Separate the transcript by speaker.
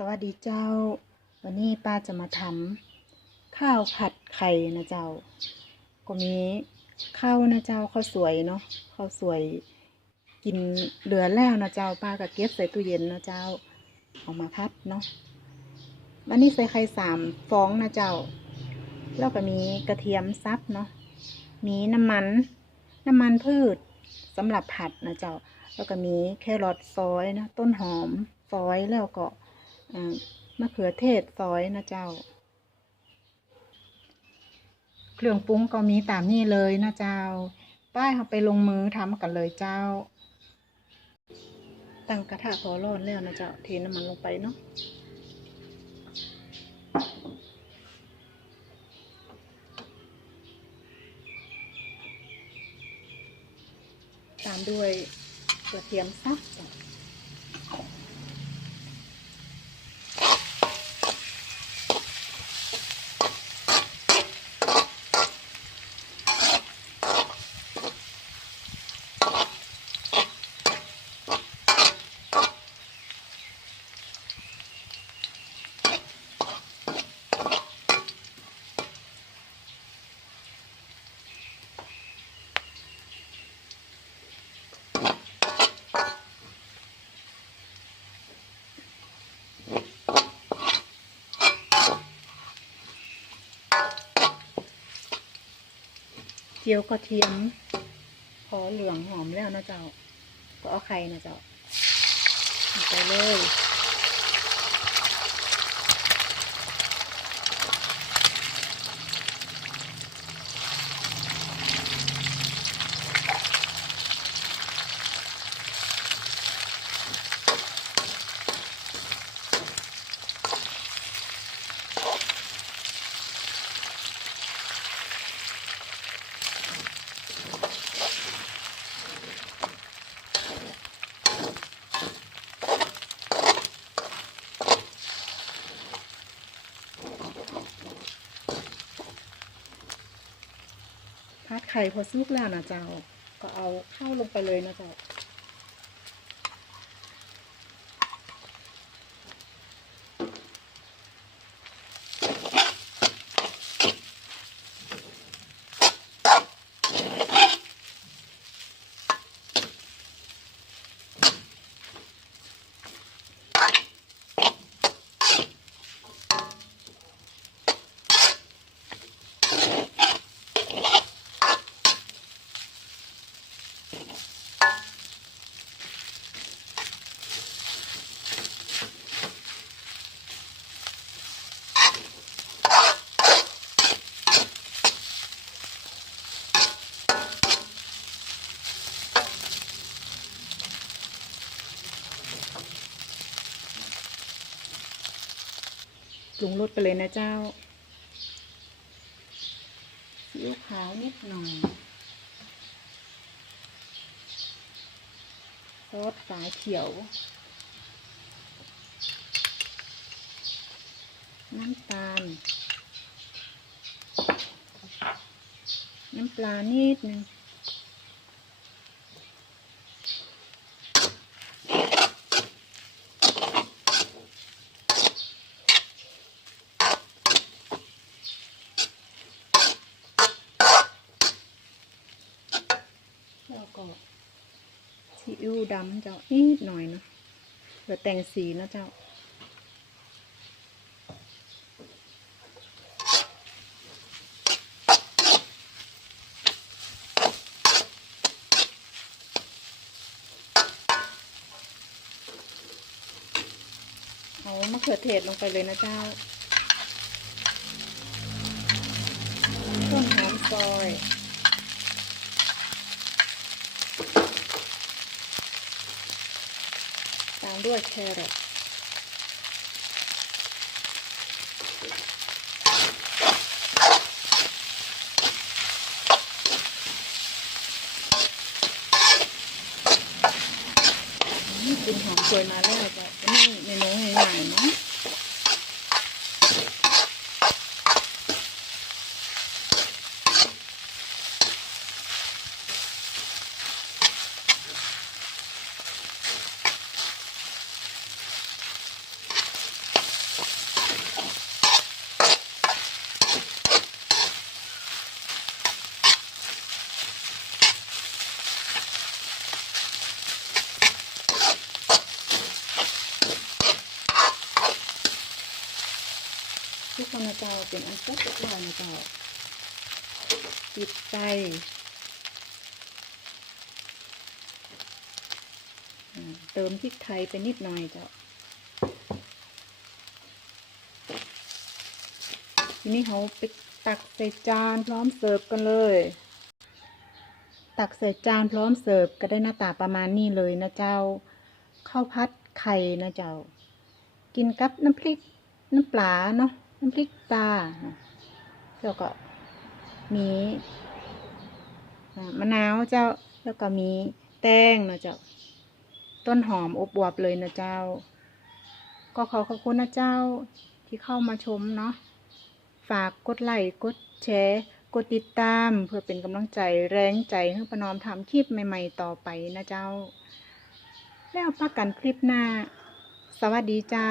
Speaker 1: สวัสดีเจ้า วันนี้ป้าจะมาทำข้าวผัดไข่นะเจ้า ก็มีข้าวนะเจ้าข้าวสวยเนาะข้าวสวยกินเหลือแล้วนะเจ้าป้าก็เก็บใส่ตู้เย็นนะเจ้าเอามาพัดเนาะวันนี้ใส่ไข่สามฟองนะเจ้า แล้วก็มีกระเทียมซับเนาะมีน้ำมัน น้ำมันพืชสำหรับผัดนะเจ้า แล้วก็มีแครอทซอยนะต้นหอมซอยแล้วก็ มะเขือเทศซอยนะเจ้า เครื่องปรุงก็มีตามนี้เลยนะเจ้า ป้ายเขาไปลงมือทำกันเลยเจ้า ตั้งกระทะพอร้อนแล้วนะเจ้า เทน้ำมันลงไปเนาะตามด้วยกระเทียมซับ เจียวกระเทียม พอเหลืองหอมแล้วนะเจ้า ก็เอาไข่นะเจ้าไปเลย ไข่พอสุกแล้วนะเจ้า ก็เอาเข้าลงไปเลยนะเจ้า ปรุงรสไปเลยนะเจ้าซีอิ๊วขาวนิดหน่อยซอสสายเขียว น้ำตาล น้ำปลานิดนึง ซีอิ๊วดำเจ้านิดหน่อยเนาะเพื่อแต่งสีนะเจ้าเอามะเขือเทศลงไปเลยนะเจ้าต้นหอมซอยามด้วยแครอทอืมกลินหอมสวยมาแล้วจ้ะนี่เมนูง่ายๆเนาะ เขานเจ้าเป็นอันเสร็จเรียบร้อยนเจ้าปิดไฟเติมพริกไทยไปนิดหน่อยเจ้าทีนี้เขาไปตักใส่จานพร้อมเสิร์ฟกันเลย ตักใส่จานพร้อมเสิร์ฟก็ได้หน้าตาประมาณนี้เลยนะเจ้าข้าวพัดไข่นะเจ้า กินกับน้ำพริกน้ำปลาเนาะ น้ำพริกปลาเนาะแล้วก็มีมะนาวเจ้าแล้วก็มีแตงนะเจ้าต้นหอมอบบวบเลยนะเจ้า ก็ขอขอบคุณนะเจ้าที่เข้ามาชมเนาะฝากกดไลค์กดแชร์กดติดตามเพื่อเป็นกำลังใจแรงใจให้ประนอมทำคลิปใหม่ ๆ ต่อไปนะเจ้า แล้วพักกันคลิปหน้า สวัสดีเจ้า